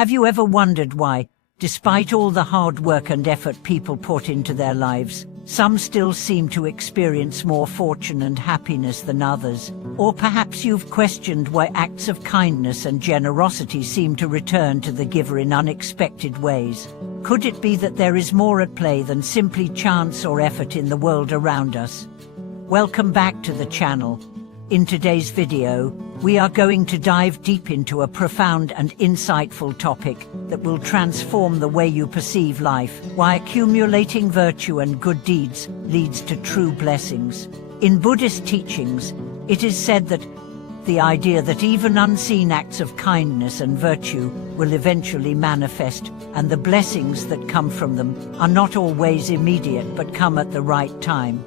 Have you ever wondered why, despite all the hard work and effort people put into their lives, some still seem to experience more fortune and happiness than others? Or perhaps you've questioned why acts of kindness and generosity seem to return to the giver in unexpected ways. Could it be that there is more at play than simply chance or effort in the world around us? Welcome back to the channel. In today's video, we are going to dive deep into a profound and insightful topic that will transform the way you perceive life, why accumulating virtue and good deeds leads to true blessings. In Buddhist teachings, it is said that the idea that even unseen acts of kindness and virtue will eventually manifest, and the blessings that come from them are not always immediate but come at the right time.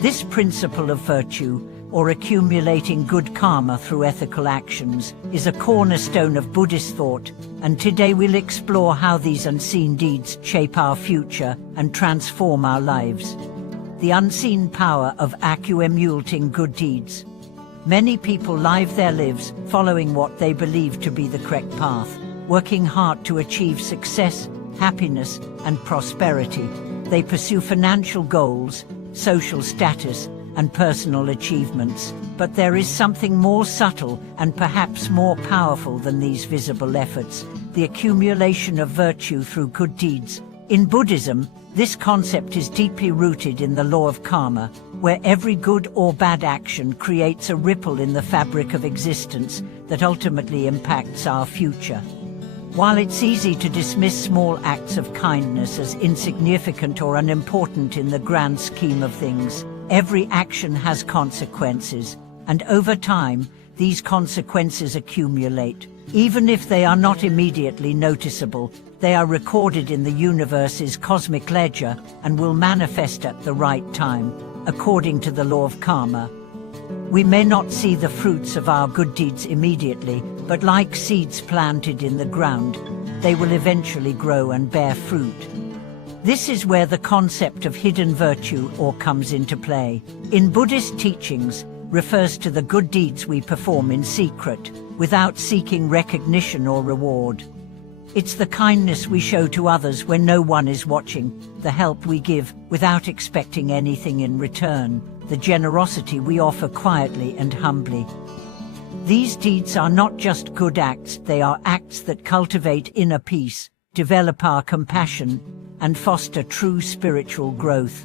This principle of virtue, or accumulating good karma through ethical actions, is a cornerstone of Buddhist thought, and today we'll explore how these unseen deeds shape our future and transform our lives. The unseen power of accumulating good deeds. Many people live their lives following what they believe to be the correct path, working hard to achieve success, happiness, and prosperity. They pursue financial goals, social status, and personal achievements, but there is something more subtle and perhaps more powerful than these visible efforts: the accumulation of virtue through good deeds. In Buddhism, this concept is deeply rooted in the law of karma, where every good or bad action creates a ripple in the fabric of existence that ultimately impacts our future. While it's easy to dismiss small acts of kindness as insignificant or unimportant in the grand scheme of things, every action has consequences, and over time, these consequences accumulate. Even if they are not immediately noticeable, they are recorded in the universe's cosmic ledger and will manifest at the right time, according to the law of karma. We may not see the fruits of our good deeds immediately, but like seeds planted in the ground, they will eventually grow and bear fruit. This is where the concept of hidden virtue comes into play. In Buddhist teachings, refers to the good deeds we perform in secret, without seeking recognition or reward. It's the kindness we show to others when no one is watching, the help we give without expecting anything in return, the generosity we offer quietly and humbly. These deeds are not just good acts, they are acts that cultivate inner peace, develop our compassion, and foster true spiritual growth.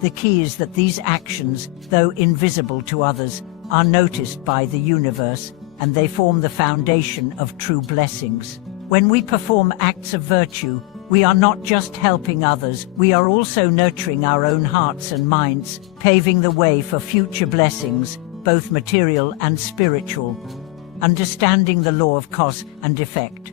The key is that these actions, though invisible to others, are noticed by the universe, and they form the foundation of true blessings. When we perform acts of virtue, we are not just helping others, we are also nurturing our own hearts and minds, paving the way for future blessings, both material and spiritual. Understanding the law of cause and effect.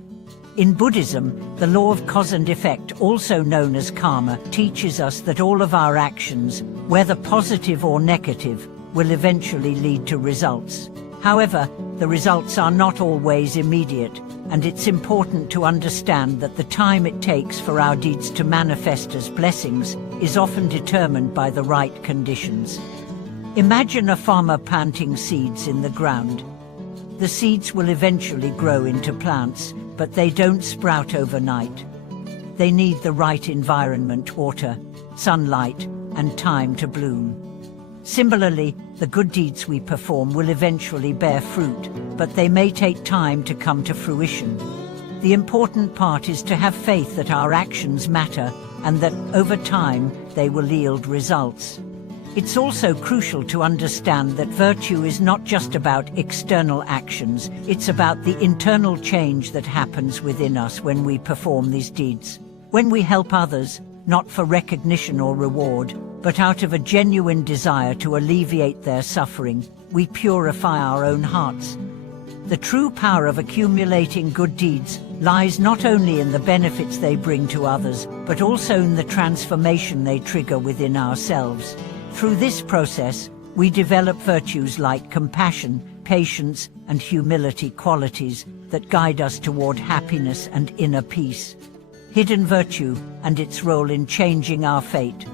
In Buddhism, the law of cause and effect, also known as karma, teaches us that all of our actions, whether positive or negative, will eventually lead to results. However, the results are not always immediate, and it's important to understand that the time it takes for our deeds to manifest as blessings is often determined by the right conditions. Imagine a farmer planting seeds in the ground. The seeds will eventually grow into plants, but they don't sprout overnight. They need the right environment, water, sunlight, and time to bloom. Similarly, the good deeds we perform will eventually bear fruit, but they may take time to come to fruition. The important part is to have faith that our actions matter and that, over time, they will yield results. It's also crucial to understand that virtue is not just about external actions, it's about the internal change that happens within us when we perform these deeds. When we help others, not for recognition or reward, but out of a genuine desire to alleviate their suffering, we purify our own hearts. The true power of accumulating good deeds lies not only in the benefits they bring to others, but also in the transformation they trigger within ourselves. Through this process, we develop virtues like compassion, patience, and humility, qualities that guide us toward happiness and inner peace. Hidden virtue and its role in changing our fate.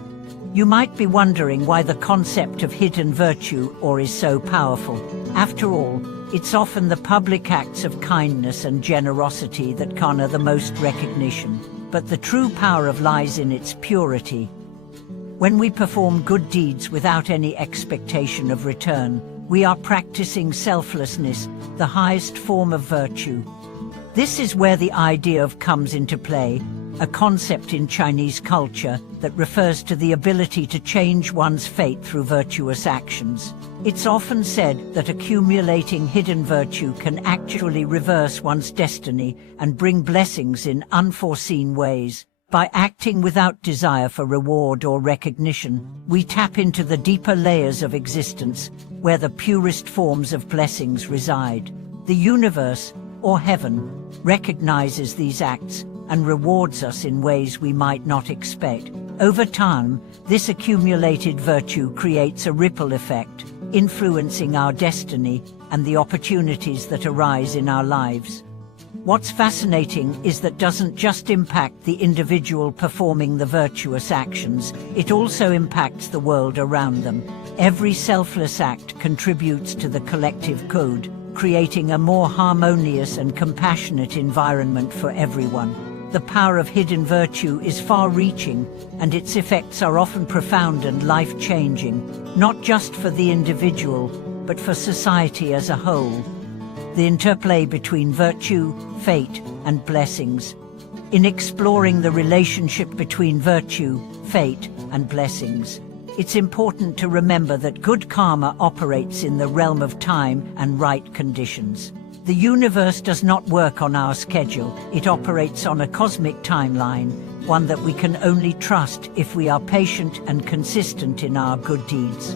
You might be wondering why the concept of hidden virtue is so powerful. After all, It's often the public acts of kindness and generosity that garner the most recognition, but the true power lies in its purity. When we perform good deeds without any expectation of return, we are practicing selflessness, the highest form of virtue. This is where the idea of comes into play, a concept in Chinese culture that refers to the ability to change one's fate through virtuous actions. It's often said that accumulating hidden virtue can actually reverse one's destiny and bring blessings in unforeseen ways. By acting without desire for reward or recognition, we tap into the deeper layers of existence, where the purest forms of blessings reside. The universe, or heaven, recognizes these acts and rewards us in ways we might not expect. Over time, this accumulated virtue creates a ripple effect, influencing our destiny and the opportunities that arise in our lives. What's fascinating is that doesn't just impact the individual performing the virtuous actions, it also impacts the world around them. Every selfless act contributes to the collective good, creating a more harmonious and compassionate environment for everyone. The power of hidden virtue is far-reaching, and its effects are often profound and life-changing, not just for the individual, but for society as a whole. The interplay between virtue, fate, and blessings. In exploring the relationship between virtue, fate, and blessings, it's important to remember that good karma operates in the realm of time and right conditions. The universe does not work on our schedule, it operates on a cosmic timeline, one that we can only trust if we are patient and consistent in our good deeds.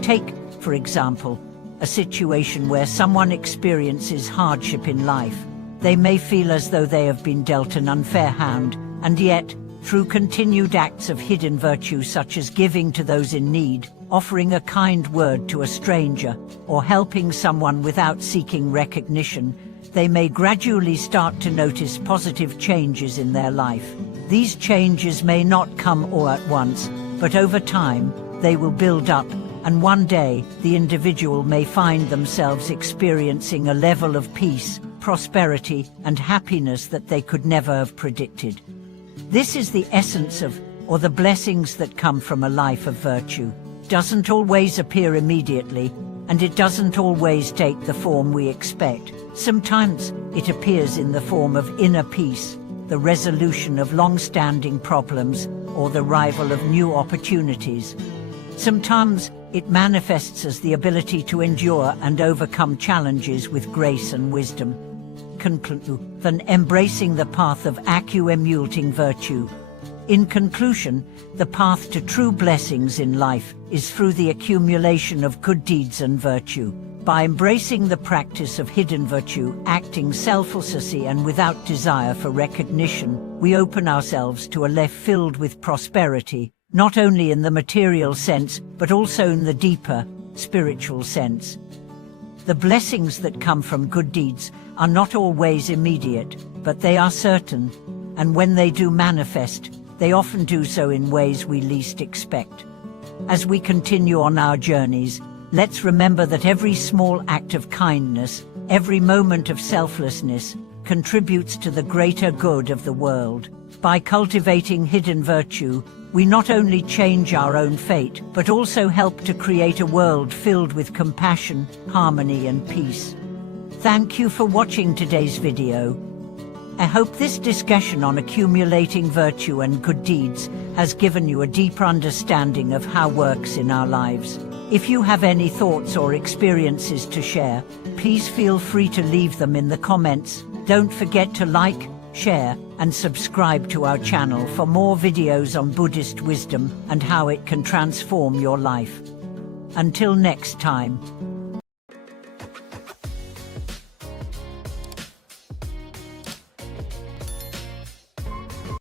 Take, for example, a situation where someone experiences hardship in life. They may feel as though they have been dealt an unfair hand, and yet, through continued acts of hidden virtue such as giving to those in need, offering a kind word to a stranger, or helping someone without seeking recognition, they may gradually start to notice positive changes in their life. These changes may not come all at once, but over time, they will build up, and one day, the individual may find themselves experiencing a level of peace, prosperity, and happiness that they could never have predicted. This is the essence of, or the blessings that come from a life of virtue. Doesn't always appear immediately, and it doesn't always take the form we expect. Sometimes it appears in the form of inner peace, the resolution of long-standing problems, or the arrival of new opportunities. Sometimes it manifests as the ability to endure and overcome challenges with grace and wisdom. Then embracing the path of accumulating virtue. In conclusion, the path to true blessings in life is through the accumulation of good deeds and virtue. By embracing the practice of hidden virtue, acting selflessly and without desire for recognition, we open ourselves to a life filled with prosperity, not only in the material sense, but also in the deeper, spiritual sense. The blessings that come from good deeds are not always immediate, but they are certain, and when they do manifest, they often do so in ways we least expect. As we continue on our journeys, let's remember that every small act of kindness, every moment of selflessness, contributes to the greater good of the world. By cultivating hidden virtue, we not only change our own fate, but also help to create a world filled with compassion, harmony, and peace. Thank you for watching today's video. I hope this discussion on accumulating virtue and good deeds has given you a deeper understanding of how it works in our lives. If you have any thoughts or experiences to share, please feel free to leave them in the comments. Don't forget to like, share, and subscribe to our channel for more videos on Buddhist wisdom and how it can transform your life. Until next time.